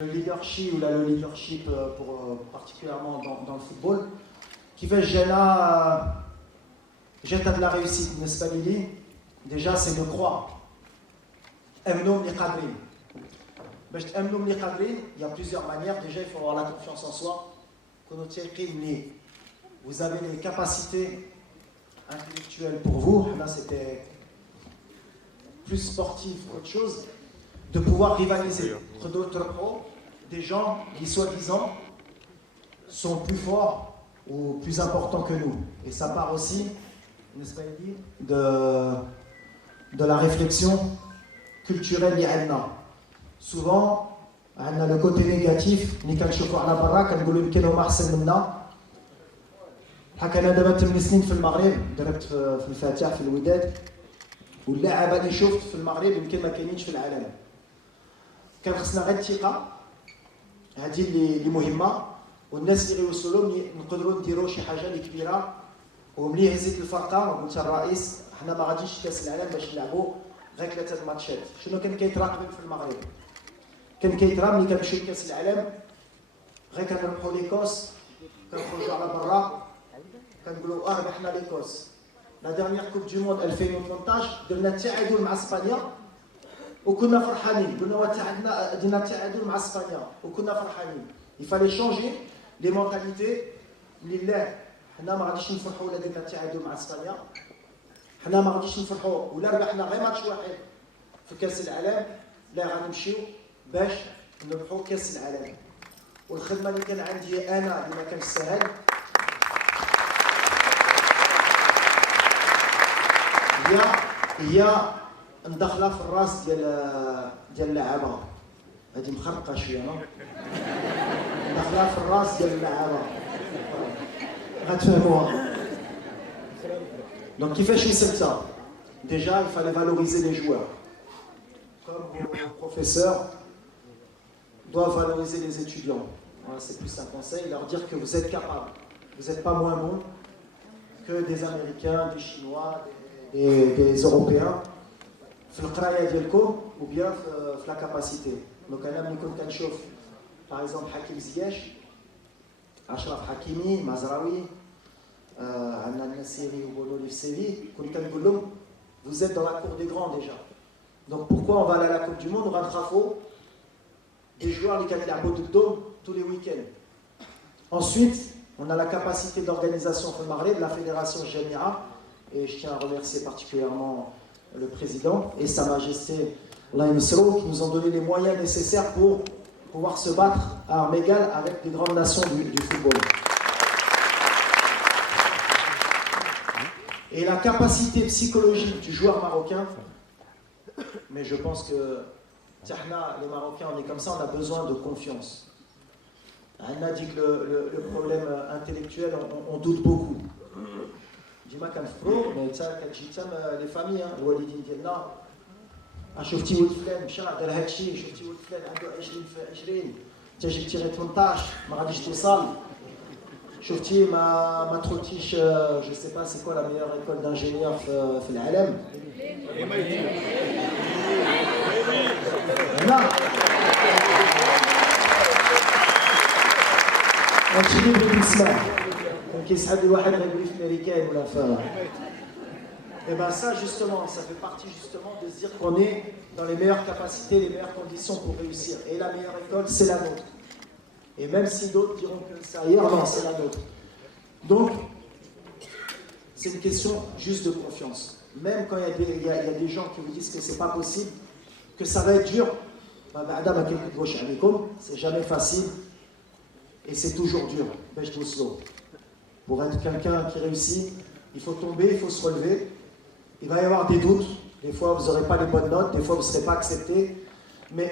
le leadership ou le leadership particulièrement dans le football qui fait j'ai de la réussite n'est-ce pas Lili. Déjà c'est de croire امنوا ملي قادرين باش تامنوا ملي قادرين il y a plusieurs manières. Déjà il faut avoir la confiance en soi. Vous avez les capacités intellectuelles pour vous. Là c'était plus sportif qu'autre chose, de pouvoir rivaliser entre d'autres pros, des gens qui soi-disant sont plus forts ou plus importants que nous. Et ça part aussi, n'est-ce pas, de la réflexion culturelle li'alna. Souvent, on a le côté négatif, ni كنشوفوا على برا كنقولوا يمكن هما احسن منا. بحال انا دابا 8 سنين في المغرب درت في الفاتح في الوداد واللاعب اللي شفت في المغرب يمكن ما كاينينش في العالم. كان خصنا غير الثقه هذه اللي مهمه والناس اللي يوصلوا لهم نقدروا نديروا شي حاجه اللي كبيره. وملي هزيت الفرقه وقلت الرئيس حنا ما غاديش كاس العالم باش نلعبوا غير 3 ماتشات. شنو كان كيطرا قبل في المغرب؟ كان كيطرا ملي كنمشيو لكاس العالم غير كنربحوا ليكوس كنخرجوا على برا كنقولوا ربحنا ليكوس. لا ديرنيير كوب دو موند 2018 درنا التعادل مع اسبانيا وكنا فرحانين. قلنا وتعادلنا درنا التعادل مع اسبانيا وكنا فرحانين. يفالي شونجي لي مونتاليتي. لله حنا ما غاديش نفرحوا ولا درنا التعادل مع اسبانيا. حنا ما غاديش نفرحوا ولا ربحنا غير ماتش واحد في كاس العالم. لا غنمشيو باش نربحوا كاس العالم. والخدمه اللي كان عندي انا اللي ما كانش سهل هي ندخلها في الراس ديال اللعابه. هذه مخرقه شويه ندخلها في الراس ديال اللعابه غتفهموها. دونك كيفاش وصلتها؟ Déjà il fallait valoriser les joueurs. Comme vos professeurs doivent valoriser les étudiants. Voilà, c'est plus un conseil, leur dire que vous êtes capables. Vous n'êtes pas moins bon que des Américains, des Chinois, des Européens. في القرايه ديالكم ou bien في la capacité. Donc انا ملي كنت كنشوف par exemple حكيم زياش، اشرف حكيمي، مزراوي، عندنا النسيري وبولولي في سيفي، كنت كنقول لهم vous êtes dans la cour des grands déjà. Donc pourquoi on va aller à la Coupe du Monde وغنخافوا des joueurs اللي كيلعبوا ضدهم tous les week-ends. Ensuite, on a la capacité d'organisation في المغرب, la fédération Jamia, et je tiens à remercier particulièrement le président et sa majesté Allah Yunusro qui nous ont donné les moyens nécessaires pour pouvoir se battre à armes égales avec les grandes nations du football. Et la capacité psychologique du joueur marocain, mais je pense que les Marocains, on est comme ça, on a besoin de confiance. On a dit que le problème intellectuel, on doute beaucoup. ديما كنفكروا حتى كتجي حتى لي فامي الوالدين ديالنا شفتي ولد فلان مشى دار هذا الشيء، شفتي ولد فلان عنده 20 في 20 انت جبتي غير 18 ما غاديش توصل، شفتي ما دخلتيش جو سي با سي كوا لا ميور ايكول دانجينيور في العالم. لا هادشي اللي بغيت نسمع. كيسحب الواحد غيقول في الامريكان ولا في. Et bien ça justement, ça fait partie justement de se dire qu'on est dans les meilleures capacités, les meilleures conditions pour réussir. Et la meilleure école, c'est la nôtre. Et même si d'autres diront que c'est ailleurs, non, c'est la nôtre. Donc, c'est une question juste de confiance. Même quand il y a des gens qui vous disent que c'est pas possible, que ça va être dur, c'est jamais facile et c'est toujours dur. Pour être quelqu'un qui réussit, il faut tomber, il faut se relever. Il va y avoir des doutes. Des fois, vous n'aurez pas les bonnes notes. Des fois, vous ne serez pas accepté. Mais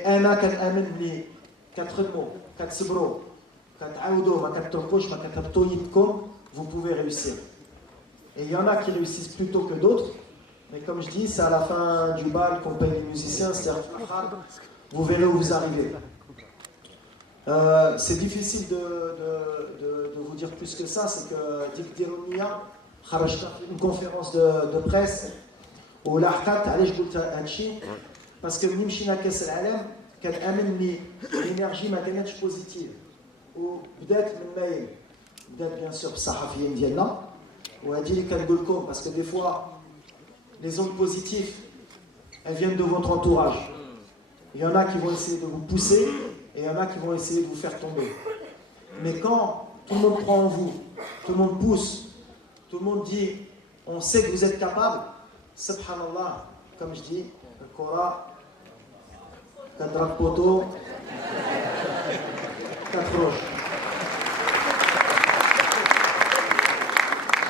vous pouvez réussir. Et il y en a qui réussissent plus tôt que d'autres. Mais comme je dis, c'est à la fin du bal qu'on paye les musiciens. C'est-à-dire vous verrez où vous arrivez. C'est difficile de vous dire plus que ça. C'est que Dick Deronia, une conférence de presse où l'arcade, allez, je vous le dis, parce que Nimchina Kess al-Alam, كنامن l'énergie ما كانتش بوزيتيف وبدات من مايل بدات بيان سور بالصحفيين ديالنا وهذه اللي كنقول لكم باسكو دي فوا les ondes positives elles viennent de votre entourage. Il y en a qui vont essayer de vous pousser et il y en a qui vont essayer de vous faire tomber. Mais quand tout le monde croit en vous, tout le monde pousse, tout le monde dit on sait que vous êtes capable, subhanallah, comme je dis, le Coran, 4 poteaux, 4 roches.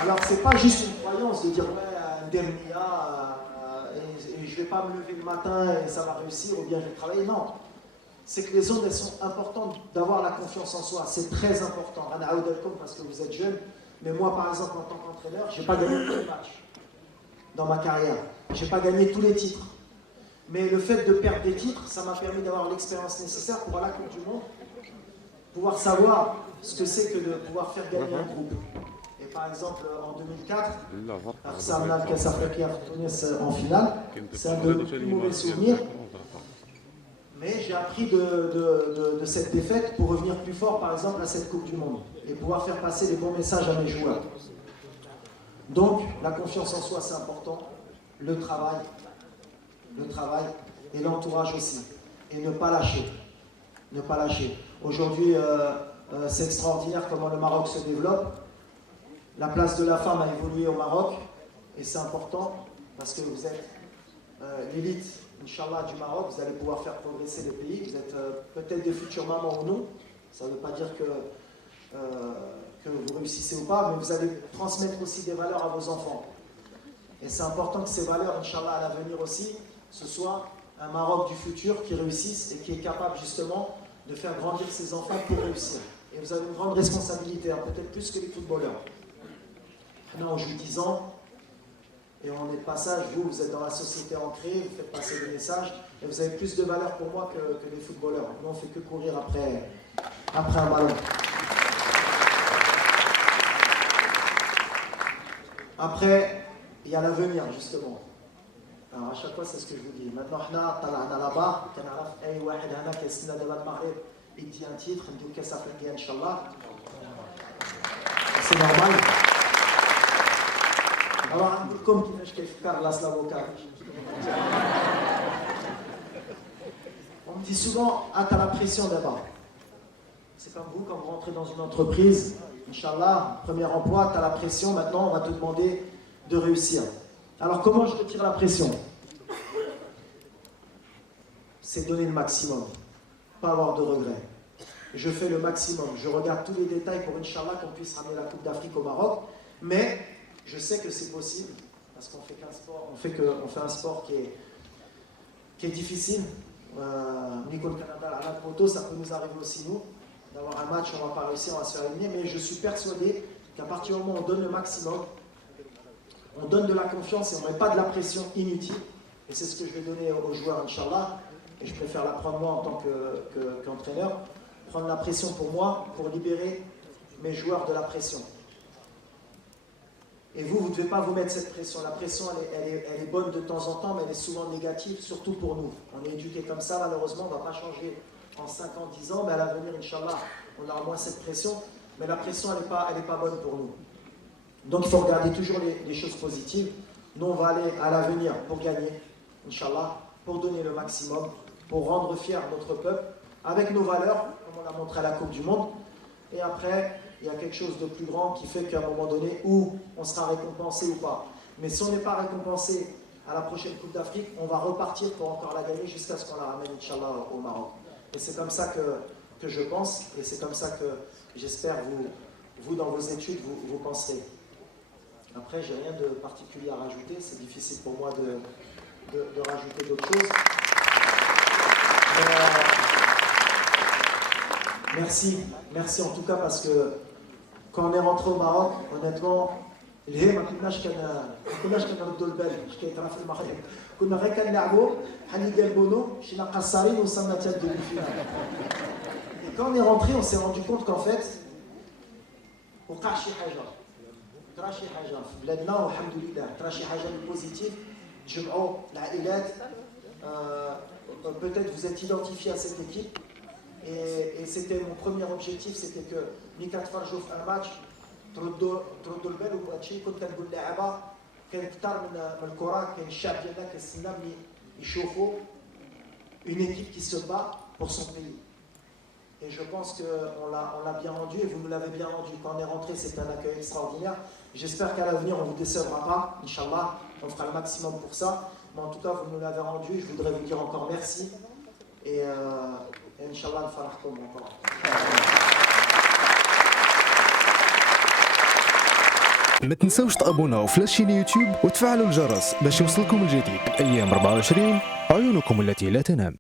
Alors c'est pas juste une croyance de dire ouais, et je vais pas me lever le matin et ça va réussir ou bien je vais travailler, non. C'est que les ondes, elles sont importantes d'avoir la confiance en soi, c'est très important. Parce que vous êtes jeune, mais moi par exemple en tant qu'entraîneur, je n'ai pas gagné tous les matchs dans ma carrière, je n'ai pas gagné tous les titres. Mais le fait de perdre des titres, ça m'a permis d'avoir l'expérience nécessaire pour aller à la Coupe du Monde, pouvoir savoir ce que c'est que de pouvoir faire gagner un groupe. Et par exemple en 2004, Arsenal Al-Kass Afriqiya en finale, c'est un de mes plus mauvais souvenirs. Mais j'ai appris de cette défaite pour revenir plus fort, par exemple, à cette Coupe du Monde et pouvoir faire passer les bons messages à mes joueurs. Donc, la confiance en soi, c'est important. Le travail et l'entourage aussi. Et ne pas lâcher. Ne pas lâcher. Aujourd'hui, c'est extraordinaire comment le Maroc se développe. La place de la femme a évolué au Maroc et c'est important parce que vous êtes l'élite. Inch'Allah du Maroc, vous allez pouvoir faire progresser le pays. Vous êtes peut-être des futures mamans ou non. Ça ne veut pas dire que vous réussissez ou pas, mais vous allez transmettre aussi des valeurs à vos enfants. Et c'est important que ces valeurs, Inch'Allah, à l'avenir aussi, ce soit un Maroc du futur qui réussisse et qui est capable justement de faire grandir ses enfants pour réussir. Et vous avez une grande responsabilité, hein, peut-être plus que les footballeurs. Maintenant, on joue 10 ans. Et on est de passage, vous êtes dans la société ancrée, vous faites passer des messages, et vous avez plus de valeur pour moi que les footballeurs. Nous, on ne fait que courir après un ballon. Après, il y a l'avenir, justement. Alors, à chaque fois, c'est ce que je vous dis. Maintenant, on est là-bas, il dit un titre, il dit qu'est-ce que ça fait, Inch'Allah. C'est normal. Alors, comme on me dit souvent, tu as la pression d'abord. C'est comme vous, quand vous rentrez dans une entreprise, Inch'Allah, premier emploi, tu as la pression, maintenant on va te demander de réussir. Alors comment je retire la pression? C'est donner le maximum, pas avoir de regrets. Je fais le maximum, je regarde tous les détails pour Inch'Allah qu'on puisse ramener la Coupe d'Afrique au Maroc, mais je sais que c'est possible, parce qu'on fait qu'un sport, on fait un sport qui est difficile. Nico le Canada, à la photo, ça peut nous arriver aussi nous, d'avoir un match, on ne va pas réussir, on va se faire éliminer, mais je suis persuadé qu'à partir du moment où on donne le maximum, on donne de la confiance et on ne met pas de la pression inutile, et c'est ce que je vais donner aux joueurs, Inch'Allah, et je préfère la prendre moi en tant qu'entraîneur, prendre la pression pour moi, pour libérer mes joueurs de la pression. Et vous ne devez pas vous mettre cette pression. La pression, elle est bonne de temps en temps, mais elle est souvent négative, surtout pour nous. On est éduqués comme ça, malheureusement, on ne va pas changer en 5 ans, 10 ans, mais à l'avenir, Inch'Allah, on aura moins cette pression. Mais la pression, elle n'est pas bonne pour nous. Donc, il faut regarder toujours les choses positives. Nous, on va aller à l'avenir pour gagner, Inch'Allah, pour donner le maximum, pour rendre fier notre peuple, avec nos valeurs, comme on l'a montré à la Coupe du Monde. Et après, il y a quelque chose de plus grand qui fait qu'à un moment donné, où on sera récompensé ou pas. Mais si on n'est pas récompensé à la prochaine Coupe d'Afrique, on va repartir pour encore la gagner jusqu'à ce qu'on la ramène, Inch'Allah, au Maroc. Et c'est comme ça que je pense, et c'est comme ça que j'espère vous dans vos études, vous penserez. Après, j'ai rien de particulier à rajouter, c'est difficile pour moi de rajouter d'autres choses. Merci en tout cas parce que quand on est rentré au Maroc, honnêtement, ما كناش كنردوا البال اش كيطرا في المغرب كنا غير كنلعبوا بحال اللي قالوا شينا قصارين وصلنا حتى الدومي فينال. Et quand on est rentré, on s'est rendu compte qu'en fait وقع شي حاجه طرا شي حاجه في بلادنا والحمد لله طرا شي حاجه بوزيتيف تجمعوا العائلات peut-être vous êtes identifié à cette équipe. Et c'était mon premier objectif, c'était que ملي كنتفرجوا في un match تردوا البال وهادشي كنت كنقول للعابه كاين كثر من الكره كاين الشعب ديالنا كيستنى ملي يشوفوا une équipe qui se bat pour son pays. Et je pense qu'on l'a bien rendu et vous nous l'avez bien rendu. Quand on est rentré, c'était un accueil extraordinaire. J'espère qu'à l'avenir, on ne vous décevra pas, Inch'Allah. On fera le maximum pour ça. Mais en tout cas, vous nous l'avez rendu. Je voudrais vous dire encore merci. Et Inch'Allah, on fera encore. ما تنسوش تابوناو في لاشين يوتيوب وتفعلوا الجرس باش يوصلكم الجديد. ايام 24 عيونكم التي لا تنام.